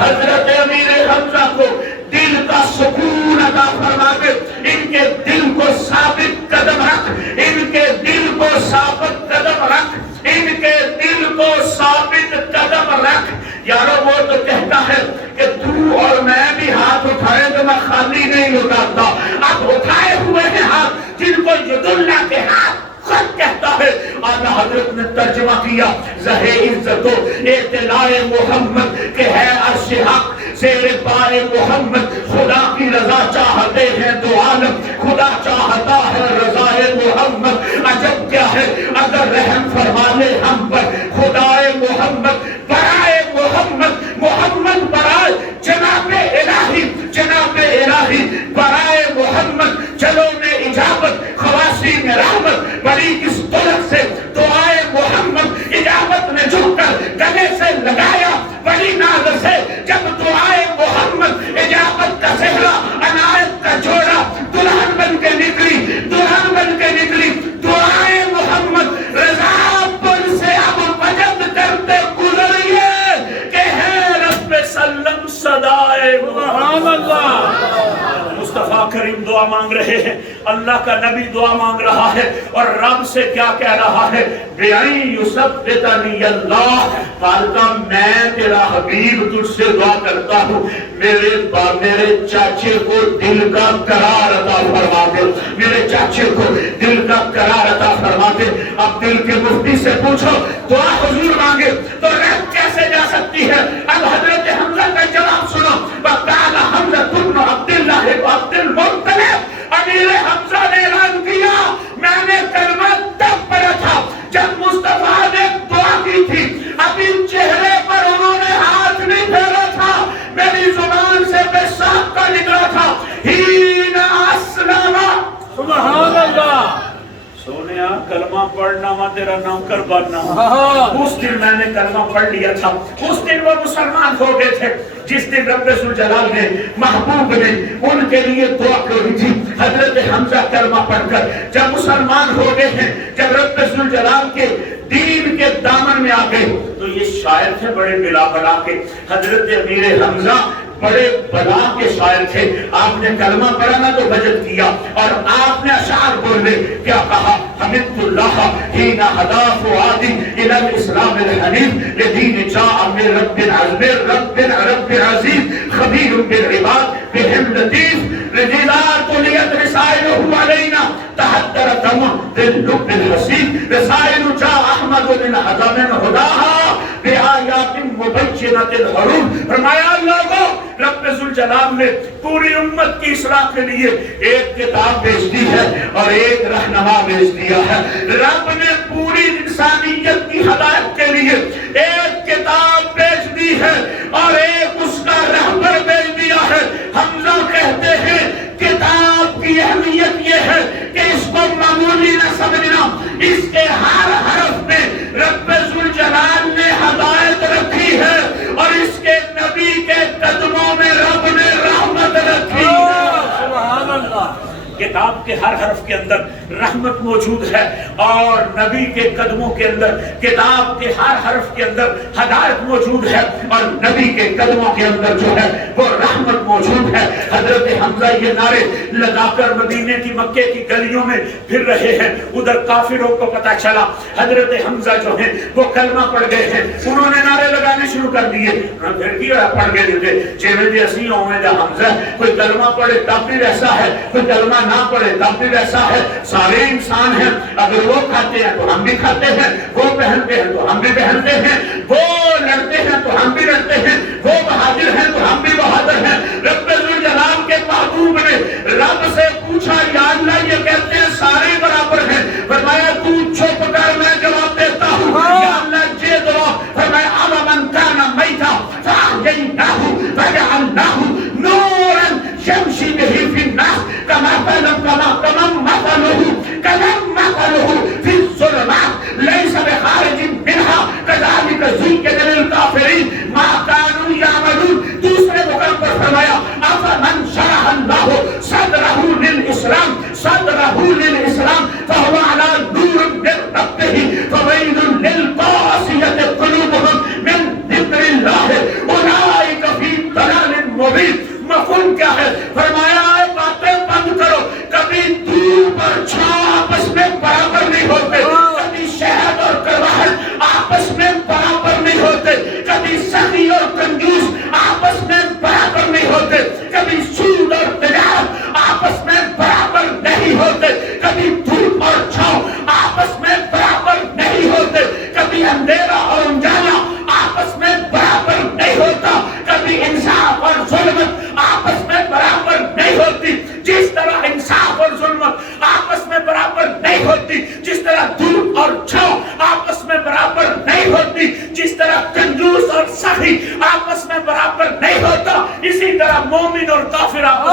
حضرت امیر حمزہ کو دل کا سکون عطا فرما دے، ان کے دل کو ثابت قدم رکھ، ان کے دل کو ثابت قدم رکھ، ان کے دل کو ثابت قدم رکھ۔ یارو وہ تو کہتا ہے کہ تو اور میں بھی ہاتھ اٹھائے تو میں خالی نہیں اٹھاتا، اب اٹھائے ہوئے ہیں ہاتھ جن کو ید اللہ کے ہاتھ خود کہتا ہے۔ آقا حضرت نے ترجمہ کیا، زہے عزت و اطلاع محمد کہ ہے عرش حق زیر پائے محمد، خدا کی رضا چاہتے ہیں تو عالم، خدا چاہتا ہے رضا محمد۔ عجب کیا ہے اگر رحم فرما لے ہم پر خدائے محمد، برائے محمد، محمد برائے جناب الہی، جناب الہی برائے محمد، چلو میں اجابت خواسی میں رحمت، بڑی کس طرف سے دعائے محمد، اجابت نے جھک کر گلے سے لگایا، بڑی ناز سے جب دعائے محمد اجابت کا صحرا عنایت کا جوڑا دلہن بن کے نکلی، دلہن بن کے نکلی، دعائے محمد رضا پر سے اب وجد کرتے گزریے کہ ہے رب سلم صدائے سبحان اللہ۔ مصطفیٰ کریم دعا مانگ رہے ہیں، اللہ کا نبی دعا مانگ رہا ہے، اور رب سے کیا کہہ رہا ہے؟ بِأَن يُثَبِّتَنِيَ اللَّهُ، قالتا میں تیرا حبیب تجھ سے دعا کرتا ہوں میرے چاچے کو دل کا قرار عطا فرما دے، میرے چاچے کو دل کا قرار عطا فرما دے۔ اب دل کے مفتی سے پوچھو دعا حضور مانگے تو رب کیسے جا سکتی ہے؟ اب حضرت حمزہ کا جواب سنو، وَقَالَ حَمْزَةُ بْنُ عَبْدِ اللَّهِ وَعَبْدِ الْمُطَّلِبِ، امیر حمزہ نے اعلان کیا میں نے کلمہ تب پڑھا تھا جب مصطفیٰ نے دعا کی تھی، ابھی چہرے پر انہوں نے ہاتھ نہیں پھیرا تھا، میری زبان سے بے ساختہ نکلا تھا، ہین اسلم۔ سبحان اللہ۔ سونیا کلمہ پڑھنا ماں تیرا نوکر بننا۔ اس دن میں نے کلمہ پڑھ لیا تھا، اس دن وہ مسلمان ہو گئے تھے جس دن رب ذوالجلال نے محبوب نے ان کے لیے دعا کی تھی۔ حضرت حمزہ کلمہ پڑھ کر جب مسلمان ہو گئے ہیں، جب رب ذوالجلال کے دین کے دامن میں آ گئے تو یہ شاعر تھے بڑے بلا بلا کے، حضرت امیر حمزہ بڑے بلا کے شاعر تھے۔ آپ نے کلمہ پڑھا نا تو بجت کیا، اور آپ نے اشعار بولے، کیا کہا؟ حمدت اللہ حین ہدا فؤادی الی الاسلام الحنیف لدین جاء من رب عزیز خبیر بالعباد بہم لطیف رضیلات لیت رسائلہ علینا تحدر دم باللب الحسین رسائل جاء احمد من ہدا من ہداہا بآیات مبینۃ الحروف، فرمایا لوگوں رب ذوالجلال نے پوری امت کی اصلاح کے لیے ایک کتاب بھیج دی ہے اور ایک رہنما بھیج دیا ہے۔ رب نے پوری انسانیت کی ہدایت کے لیے ایک کتاب بھیج دی ہے اور ایک اس کا رہبر بھیج دیا ہے۔ حمزہ کہتے ہیں کتاب کی اہمیت یہ ہے کہ اس کو معمولی نہ سمجھنا، اس کے ہر حرف میں رب ذوالجلال نے ہدایت رکھی ہے اور اس کے نبی کے قدموں میں رب نے رحمت رکھی ہے۔ سبحان اللہ۔ کتاب کے ہر حرف کے اندر رحمت موجود ہے اور نبی کے قدموں کے اندر کتاب کے ہر حرف کے اندر ہدایت موجود ہے اور نبی کے قدموں کے اندر جو ہے وہ رحمت موجود ہے۔ حضرت حمزہ یہ نعرے لگا کر مدینے کی مکے کی گلیوں میں پھر رہے ہیں، ادھر کافروں کو پتہ چلا حضرت حمزہ جو ہیں وہ کلمہ پڑھ گئے ہیں، انہوں نے نعرے لگانے شروع کر دیے۔ پھر کی پڑھ گئے تھے چیویں دی اسی ہوئے دا حمزہ، کوئی کلمہ پڑھے تب بھی ایسا ہے، کوئی کلمہ نہ پڑھے تب بھی ویسا ہے۔ سارے انسان ہیں، اگر وہ کھاتے ہیں تو ہم بھی کھاتے ہیں، وہ پہنتے ہیں تو ہم بھی پہنتے ہیں، وہ لڑتے ہیں تو ہم بھی لڑتے ہیں، وہ بہادر ہیں تو ہم بھی بہادر ہیں۔ رب ذوالجلال کے محبوب نے رب سے پوچھا یا اللہ یہ کہتے ہیں سارے برابر ہیں، فرمایا تو چھپ کر میں جواب دیتا ہوں یا اللہ یہ دعا، فرمایا اَوَ مَنْ كَانَ مَيْتًا فَأَحْيَيْنَاهُ فَجَعَلْنَاهُ نُورًا يَمْشِي بِهِ فِي النَّاسِ كَمَن مَثَلُهُ فِي الظُّلُمَاتِ لَيْسَ بِخَارِجٍ مِنْهَا كَذَلِكَ زُيِّنَ لِلْكَافِرِينَ مَا كَانُوا يَعْمَلُونَ۔ دوسرے مقام پر فرمایا أَفَمَنْ شَرَحَ اللَّهُ صَدْرَهُ لِلْإِسْلَامِ فَهُوَ عَلَى نُورٍ مِّن رَّبِّهِ فَوَيْلٌ لِّلْقَاسِيَةِ قُلُوبُهُم مِّن ذِكْرِ اللَّهِ أُولَٰئِكَ فِي ضَلَالٍ مُّبِينٍ۔ مفہوم کیا ہے؟ فرمایا ہے باتیں بند کرو، کبھی دھوپ اور چھاؤں آپس میں برابر نہیں ہوتے، کبھی شہد اور کڑواہٹ آپس میں برابر نہیں ہوتے، کبھی سخی اور کنجوس آپس میں برابر نہیں ہوتے، کبھی سود اور تجارت آپس میں برابر نہیں ہوتے، کبھی دھوپ اور چھاؤں آپس میں برابر نہیں ہوتے، کبھی اندھیرا اور اجالا آپس میں برابر نہیں ہوتا، کبھی انصاف اور ظلمت آپس میں برابر نہیں ہوتی۔ جس طرح انصاف اور ظلمت آپس میں برابر نہیں ہوتی، جس طرح دھوپ اور چھاؤں آپس میں برابر نہیں ہوتی، جس طرح کنجوس اور سخی آپس میں برابر نہیں ہوتا، اسی طرح مومن اور کافر آپس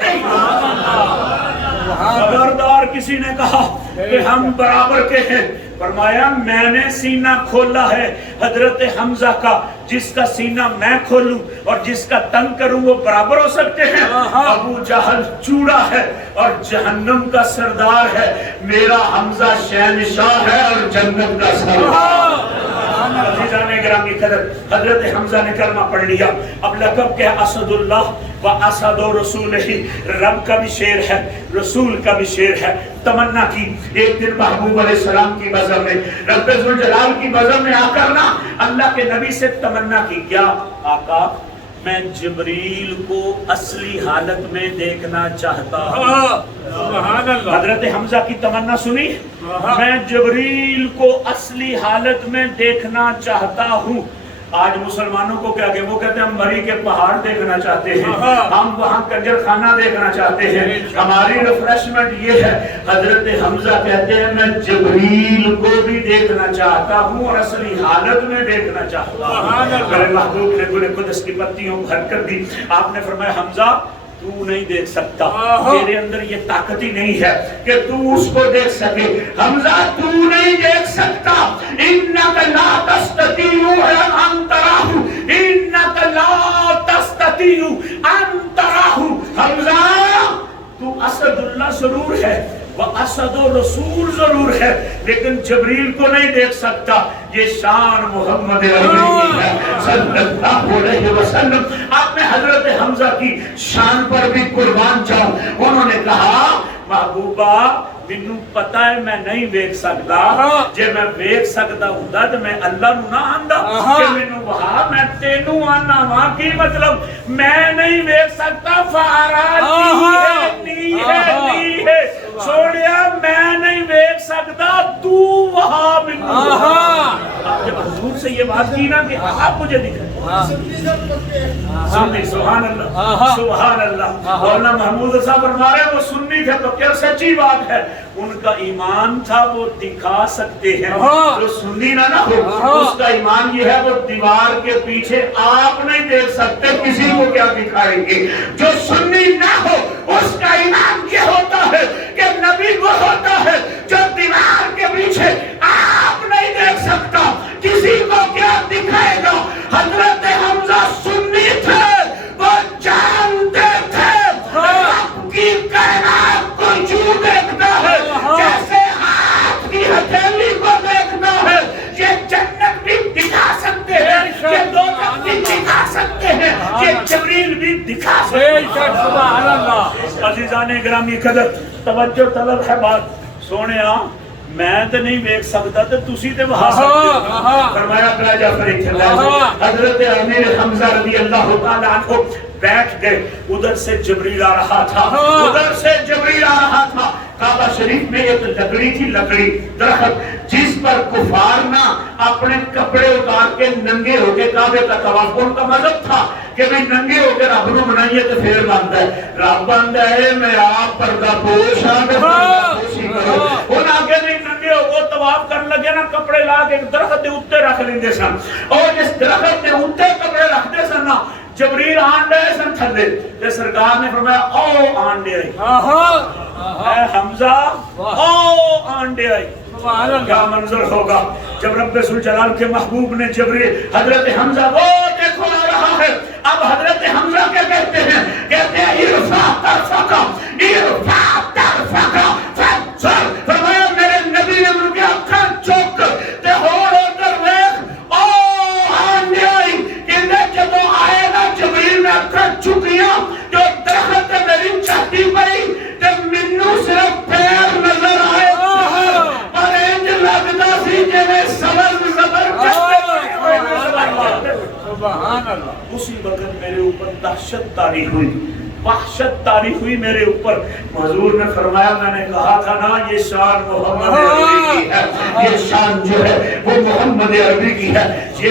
میں نہیں ہوتا۔ خبردار کسی نے کہا کہ ہم برابر کے ہیں، فرمایا میں نے سینہ کھولا ہے حضرت حمزہ کا، جس کا سینہ میں کھولوں اور جس کا تنگ کروں وہ برابر ہو سکتے ہیں؟ ابو جہل چوڑا ہے اور جہنم کا سردار ہے، میرا حمزہ شہنشاہ ہے اور جنت کا سردار۔ عزیزان گرامی قدر، حضرت حمزہ نے کلمہ پڑھ لیا، اب لقب کیا؟ اسد اللہ و اسد رسولہ، رب کا بھی شعر ہے، رسول کا بھی شعر ہے۔ تمنا کی ایک دن محبوب علیہ السلام کی بزم میں، رب ذوالجلال کی بزم میں آ کر نا اللہ کے نبی سے تمنا کی، کیا آقا میں جبریل کو اصلی حالت میں دیکھنا چاہتا ہوں۔ سبحان اللہ۔ حضرت حمزہ کی تمنا سنی، میں جبریل کو اصلی حالت میں دیکھنا چاہتا ہوں۔ آج مسلمانوں کو کیا کہ وہ کہتے ہیں ہم مری کے پہاڑ دیکھنا چاہتے ہیں، ہم وہاں کنجر خانہ دیکھنا چاہتے ہیں، ہماری ریفریشمنٹ یہ ہے۔ حضرت حمزہ کہتے ہیں میں جبریل کو بھی دیکھنا چاہتا ہوں اور اصلی حالت میں دیکھنا چاہتا ہوں۔ میرے محبوب نے گل قدس کی پتیوں کو حرکت دی، آپ نے فرمایا حمزہ تو نہیں دیکھ سکتا، میرے اندر یہ طاقت ہی نہیں ہے کہ تو اس کو دیکھ سکے۔ حمزہ تو نہیں دیکھ سکتا، انک لا تستطیع ان تراہ، انک لا تستطیع ان تراہ۔ حمزہ تو اسد اللہ ضرور ہے، وہ اسد و رسول ضرور ہے، لیکن جبریل کو نہیں دیکھ سکتا۔ یہ شان محمد عربی ہے صلی اللہ علیہ وسلم۔ آپ نے حضرت حمزہ کی شان پر بھی قربان جاؤ۔ انہوں نے کہا محبوبہ مینوں پتا ہے میں نہیں ویکھ سکتا، جے میں ویکھ سکتا ہوندا تے میں اللہ نوں نہ آندا کہ مینوں وہا میں تینوں آنا وا، کی مطلب میں نہیں ویکھ سکتا، فارانی ہے سونیا میں نہیں ویکھ سکتا، تو وہا مینوں۔ جب حضور سے یہ بات کی نا کہ آپ مجھے دکھائیں سنی، سبحان اللہ سبحان اللہ۔ مولانا محمود صاحب فرما رہے ہیں وہ سنی تھے تو کیا سچی بات ہے، ان کا ایمان تھا وہ دکھا سکتے ہیں، جو سنی نہ ہو اس کا ایمان یہ ہے وہ دیوار کے پیچھے آپ نہیں دیکھ سکتے، کسی کو کیا دکھائیں گے۔ جو سنی نہ ہو اس کا ایمان یہ ہوتا ہے کہ نبی وہ ہوتا ہے جو دیوار کے پیچھے آپ نہیں دیکھ سکتا، کسی کو کیا دکھائے گا۔ حضرت حمزہ سنی تھے، وہ جانتے تھے رب کی کائنات کو یوں دیکھنا ہے جیسے ہاتھ کی ہتھیلی کو دیکھنا ہے۔ یہ جنت بھی دکھا سکتے ہیں، یہ دوزخ بھی دکھا سکتے ہیں، یہ جبریل بھی دکھا سکتے ہیں۔ سبحان اللہ۔ عزیزان گرامی قدر توجہ طلب ہے بات سونے میں تو نہیں دیکھ سکتا تو تسی تے وہاں سکتے ہو۔ فرمایا بلا جعفر حضرت امیر حمزہ رضی اللہ تعالیٰ عنہ بیٹھ گئے، ادھر سے جبریل آ رہا تھا، ادھر سے جبریل آ رہا تھا۔ کعبہ شریف میں ایک لکڑی تھی، لکڑی درخت جس پر کفار نہ اپنے کپڑے اتار کے ننگے ہو کے کعبے کا طواف، ان کا مذہب تھا کہ میں ننگے ہو کے رب نو منائیے تو پھر بنتا ہے، رب بنتا ہے میں آپ پردہ پوش ہاں میں پردہ پوشی کرو۔ ان آگے نہیں ننگے ہو وہ طواف کرنے لگے نا، کپڑے لا کے درخت دے اوتے رکھ لیندے سن، اور جس درخت دے اوتے کپڑے رکھتے سن نا جبریل آن ڈے سن تھلے، تے سرکار نے فرمایا او on day I, a Hamza O on day I. کیا منظر ہوگا جب رب ذوالجلال کے محبوب نے جبریل حضرت حمزہ وہ دیکھو آ رہا ہے۔ اب حضرت حمزہ کیا کہتے ہیں؟ کہتے ہیں ارفع طرفکا ارفع طرفکا فانظر۔ فرمایا میرے نبی نے ان کے اکھاں چوک تے ہور ادھر ویکھ او آن ڈے آئی۔ کہتے جب آئے نا جبریل نے اکھاں چکیاں جو درخت میری چاہتی پئی تے منو صرف پیر نظر آئے، اسی وقت میرے اوپر دہشت طاری ہوئی، وحشت طاری ہوئی میرے اوپر۔ حضور نے فرمایا میں نے کہا تھا نا یہ شان محمد عربی کی ہے، یہ شان جو ہے وہ محمد عربی کی ہے۔ یہ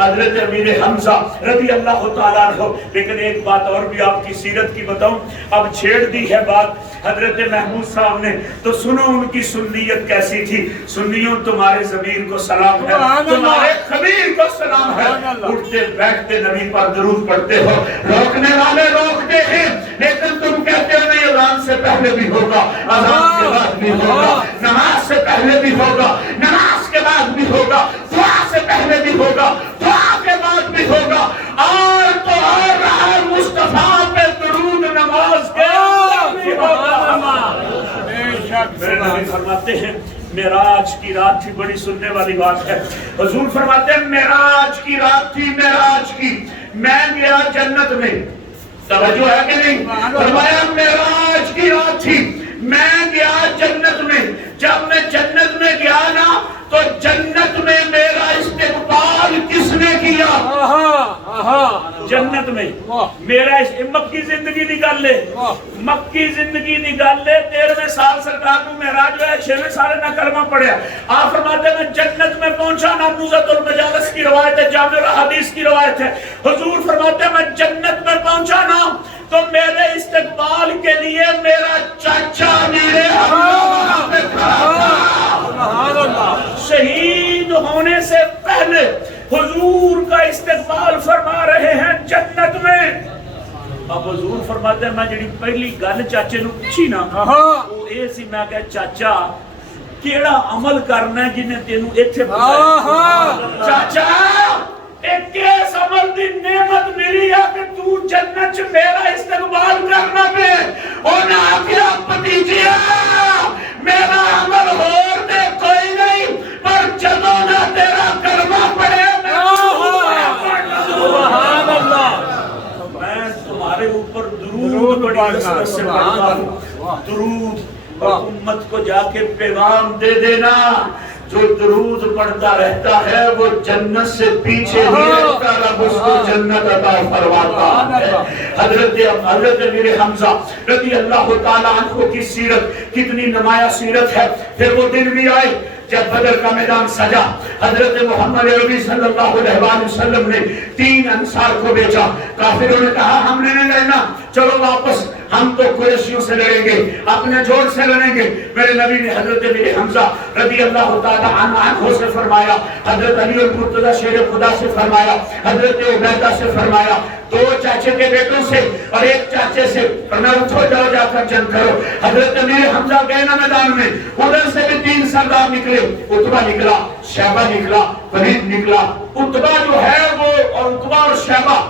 حضرت امیر حمزہ رضی اللہ تعالیٰ عنہ۔ لیکن ایک بات اور بھی آپ کی سیرت کی بتاؤں، اب چھیڑ دی ہے بات حضرت محمود صاحب نے تو سنو ان کی سنیت کیسی تھی۔ سنیوں تمہارے ضمیر کو سلام ہے، تمہارے خبیر کو سلام ہے، اٹھتے بیٹھتے نبی پر درود پڑھتے ہو، روکنے والے روکتے ہیں لیکن تم کہتے ہو نہیں اذان سے پہلے بھی ہوگا، اذان کے بعد بھی ہوگا، نماز سے پہلے بھی ہوگا، نماز کے بعد بھی ہوگا، دعا سے پہلے بھی ہوگا، دعا کے بعد بھی ہوگا، اور تو اور رہا مصطفیٰ پہ درود نماز کے بھی ہوگا۔ میرے نبی فرماتے ہیں معراج کی رات تھی، بڑی سننے والی بات ہے۔ حضور فرماتے ہیں معراج کی رات تھی، معراج کی، میں گیا جنت میں، توجہ ہے کہ نہیں؟ فرمایا معراج کی رات تھی، میں گیا جنت میں، جب میں جنت میں گیا نا تو جنت میں میرا استقبال کس نے کیا؟ جنت میں میرا مکی زندگی دی گل ہے، مکی زندگی دی گل ہے۔ 13ویں سال سرکار کو معراج ہوا، 6ویں سال میں کلمہ پڑھیا۔ آپ فرماتے ہیں میں جنت میں پہنچا نا، نبوت المجالس کی روایت ہے، جامع الحدیث کی روایت ہے۔ حضور فرماتے ہیں میں جنت میں پہنچا نا تو میرے استقبال کے لیے میرا چاچا میرے وہاں پہ کھڑا تھا۔ شہید ہونے سے پہلے حضور کا استقبال فرما رہے ہیں جنت میں۔ اب حضور فرماتے ہیں میں جڑی پہلی گل چاچے نو پوچھی نا وہ اے سی، میں کہ چاچا کیڑا عمل کرنا ہے جنہیں تینوں ایتھے پہنچایا؟ چاچا ایک کیس عمل دی نعمت ملی ہے کہ تو جنت چ میرا استقبال کرنا پہ۔ انہاں آکھیا بھتیجیا میرا عمل ہور دے کوئی نہیں، پر جدوں نہ تیرا کلمہ پڑھے سبحان اللہ، میں تمہارے اوپر درود بڑی کثرت سے پڑھتا ہوں۔ درود اور امت کو جا کے پیغام دے دینا، جو درود پڑھتا رہتا ہے وہ جنت سے پیچھے ہی رہتا، رب اس کو جنت عطا فرماتا ہے۔ حضرت امیر حمزہ رضی اللہ تعالیٰ عنہ کی سیرت کتنی نمایاں سیرت ہے۔ پھر وہ دن بھی آئے جب بدر کا میدان سجا، حضرت محمد عربی صلی اللہ علیہ وسلم نے 3 انصار کو بیچا۔ کافروں نے کہا ہم نے نہیں لڑنا، چلو واپس، ہم تو قریشیوں سے لڑیں گے، اپنے جوڑ سے لڑیں گے۔ میرے نبی نے حضرت امیر حمزہ رضی اللہ تعالیٰ عنہ سے فرمایا، حضرت علی المرتضیٰ شیر خدا سے فرمایا، حضرت عبیدہ سے فرمایا، 2 چاچے کے بیٹوں سے اور 1 چاچے سے فرمایا اٹھو جاؤ جا کر جنگ کرو۔ حضرت امیر حمزہ گئے نا میدان میں، ادھر سے بھی 3 سردار نکلے، عتبہ نکلا، شیبہ نکلا، ولید نکلا۔ عتبہ جو ہے وہ اور عتبہ اور شیبہ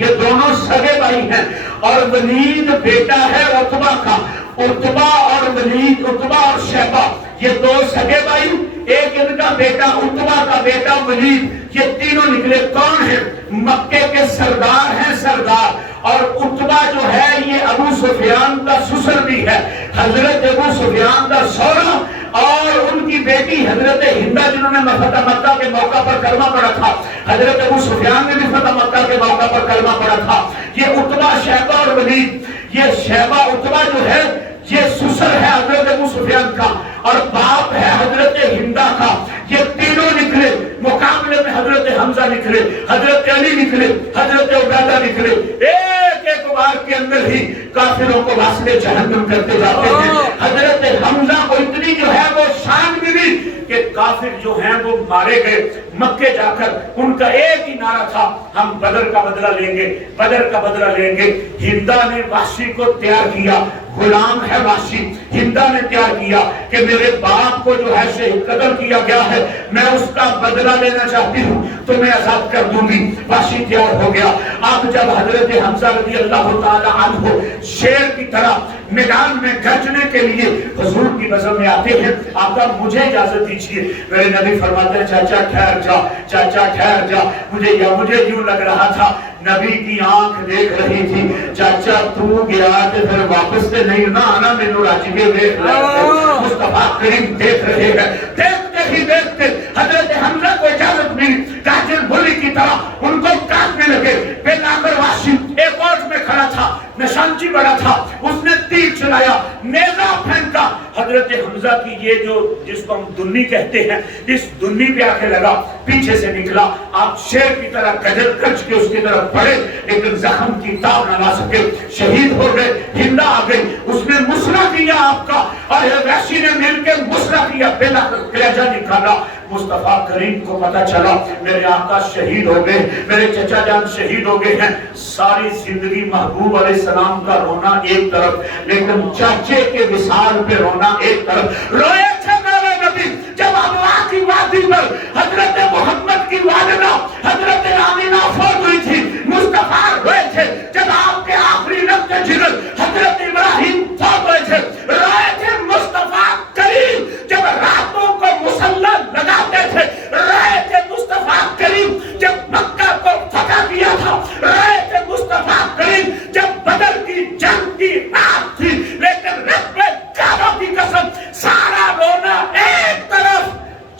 یہ دونوں سگے بھائی ہیں، اور ولید بیٹا ہے عتبہ کا۔ عتبہ اور ولید، عتبہ اور شیبہ یہ 2 سگے بھائی، ایک ان کا بیٹا عتبہ کا بیٹا ولید، یہ تینوں نکلے۔ کون ہیں؟ مکے کے سردار ہیں، سردار۔ اور عتبہ جو ہے یہ ابو سفیان کا سسر بھی ہے، حضرت ابو سفیان کا سوہرا، اور ان کی بیٹی حضرت ہندہ جنہوں نے فتح مکہ کے موقع پر کلمہ پڑھا تھا، حضرت ابو سفیان نے بھی فتح مکہ کے موقع پر کلمہ پڑھا تھا۔ یہ عتبہ، شیبہ اور ولید، یہ شیبہ عتبہ جو ہے یہ سسر ہے حضرت ابو سفیان کا اور باپ ہے حضرت ہندہ کا۔ یہ تینوں نکلے، مقابلے میں حضرت حمزہ نکلے، حضرت علی نکلے، حضرت عبیدہ نکلے۔ ایک ایک وار کے اندر ہی کافروں کو واسطے جہنم کرتے جاتے ہیں۔ حضرت حمزہ کو اتنی جو ہے وہ شان ملی کہ کافر جو ہیں وہ مارے گئے۔ مکے جا کر ان کا ایک ہی نعرہ تھا، ہم بدر کا بدلہ لیں گے، بدر کا بدلہ لیں گے۔ ہندہ نے وحشی کو تیار کیا، غلام ہے وحشی، ہندہ نے تیار کیا کہ میرے باپ کو جو ہے شہید قتل کیا گیا ہے، میں اس کا بدلہ لینا چاہتی ہوں، تو میں آزاد کر دوں گی۔ وحشی تیار ہو گیا۔ اب جب حضرت حمزہ رضی اللہ تعالیٰ عنہ شیر کی طرح میدان میں گرجنے کے لیے حضور کی نظر میں آتے ہیں، آقا مجھے اجازت دیجیے۔ میرے نبی فرماتے ہیں چاچا ٹھہر جا، چاچا ٹھہر جا، مجھے یوں لگ رہا تھا نبی کی آنکھ دیکھ رہی تھی، چاچا تو گیا تو پھر واپس سے نہیں نہ آنا، میں نور عجیبے دیکھ رہے ہیں، مصطفیٰ کریم دیکھ رہے ہیں۔ دیکھتے ہی دیکھتے حضرت حمزہ کو اجازت ملی، کاجل بھولی کی طرح ان کو کاٹنے لگے۔ پھر آخر وحشی ایک اور میں کھڑا تھا، نشانچی بڑا تھا، اس نے تیر چلایا، نیزہ پھینکا، حضرت حمزہ کی یہ جو جس کو ہم دنی کہتے ہیں، اس دنی پہ آ کے لگا، پیچھے سے نکلا۔ آپ شیر کی طرح گجر گج کے اس کی طرف پڑے، لیکن زخم کی تاب نہ لا سکے، شہید ہو گئے۔ ہندہ آ گئی، اس نے مسرہ کیا آپ کا، اور وحشی نے مل کے مسرہ کیا، بلا کر کلیجہ نکالا۔ مصطفیٰ کریم کو پتا چلا میرے آقا شہید ہو گئے، میرے چچا جان شہید ہو گئے ہیں۔ ساری زندگی محبوب علیہ السلام کا رونا ایک طرف، لیکن چاچے کے وصال پہ رونا ایک طرف۔ روئے تھے میرے نبی جب ابوا کی وادی پر حضرت محمد کی والدہ حضرت آمینہ فوت ہوئی تھی، مصطفیٰ روئے تھے جب آپ کے آخری نقطۂ جگر حضرت ابراہیم فوت ہوئے تھے، روئے تھے مصطفیٰ کریم جب راتوں کو مسلح لگاتے تھے، روئے تھے مصطفیٰ کریم جب مکہ کو فتح کیا تھا، روئے تھے مصطفیٰ کریم جب بدر کی جنگ کی رات تھی، لیکن رب کعبہ کی قسم سارا رونا ایک طرف،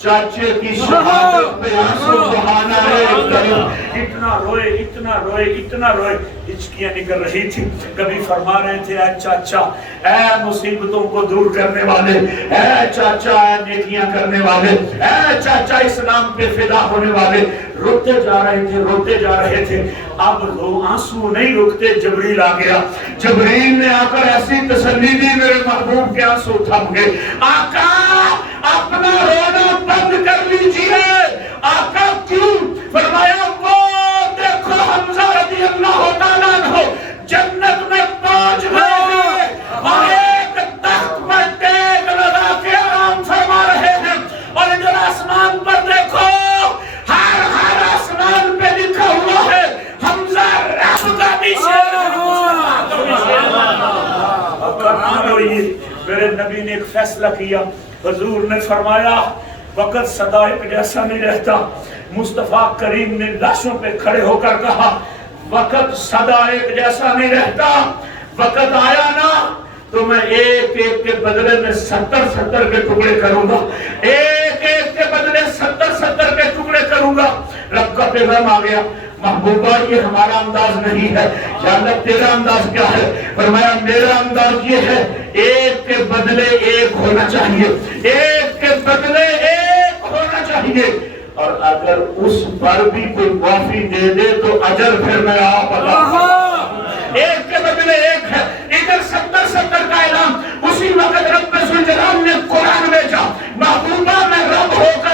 چاچے کی شہادت پہ آنسو بہانا ایک طرف۔ اتنا روئے، اتنا روئے، اتنا روئے، ہچکیاں نکل رہی تھی۔ کبھی فرما رہے تھے اے چاچا، اے مصیبتوں کو دور کرنے والے، اے چاچا اے نیکیاں کرنے والے، اے چاچا اسلام پہ فدا ہونے والے۔ روتے جا رہے تھے، روتے جا رہے تھے۔ اب آنسو نہیں رکتے، جبریل آ گیا۔ جبریل نے آ کر ایسی تسلی دی، میرے محبوب کے آنسو تھم گئے۔ آقا اپنا رونا بند کر لیجئے۔ آقا کیوں؟ فرمایا وہ دیکھو حمزہ رضی اللہ تعالیٰ عنہ جنت میں پہنچ گئے اور ایک تخت پر ٹیک لگا کے آرام فرما رہے ہیں، اور ادھر آسمان پر دیکھو، ہر آسمان پہ لکھا ہوا ہے حمزہ رب کا بھی شیر ہے۔ میرے نبی نے ایک فیصلہ کیا، حضور نے فرمایا وقت سدا ایک جیسا نہیں رہتا۔ مصطفیٰ کریم نے لاشوں پہ کھڑے ہو کر کہا وقت سدا ایک جیسا نہیں رہتا، وقت آیا نا تو میں ایک ایک کے بدلے میں 70 کے ٹکڑے کروں گا، ایک ایک پہ غم آ گیا، محبوبہ یہ ہمارا انداز نہیں ہے، یا اللہ تیرا انداز کیا ہے؟ فرمایا میرا انداز یہ ہے ایک کے بدلے ایک ہونا چاہیے، ایک کے بدلے ایک ہونا چاہیے، اور اگر اس پر بھی کوئی معافی دے دے تو اجر پھر میں آپ عطا، ایک کے بدلے ایک ہے۔ ادھر 70 کا اعلان، اسی وقت رب ذوالجلال نے قرآن بھیجا، محبوبہ میں رب ہو کر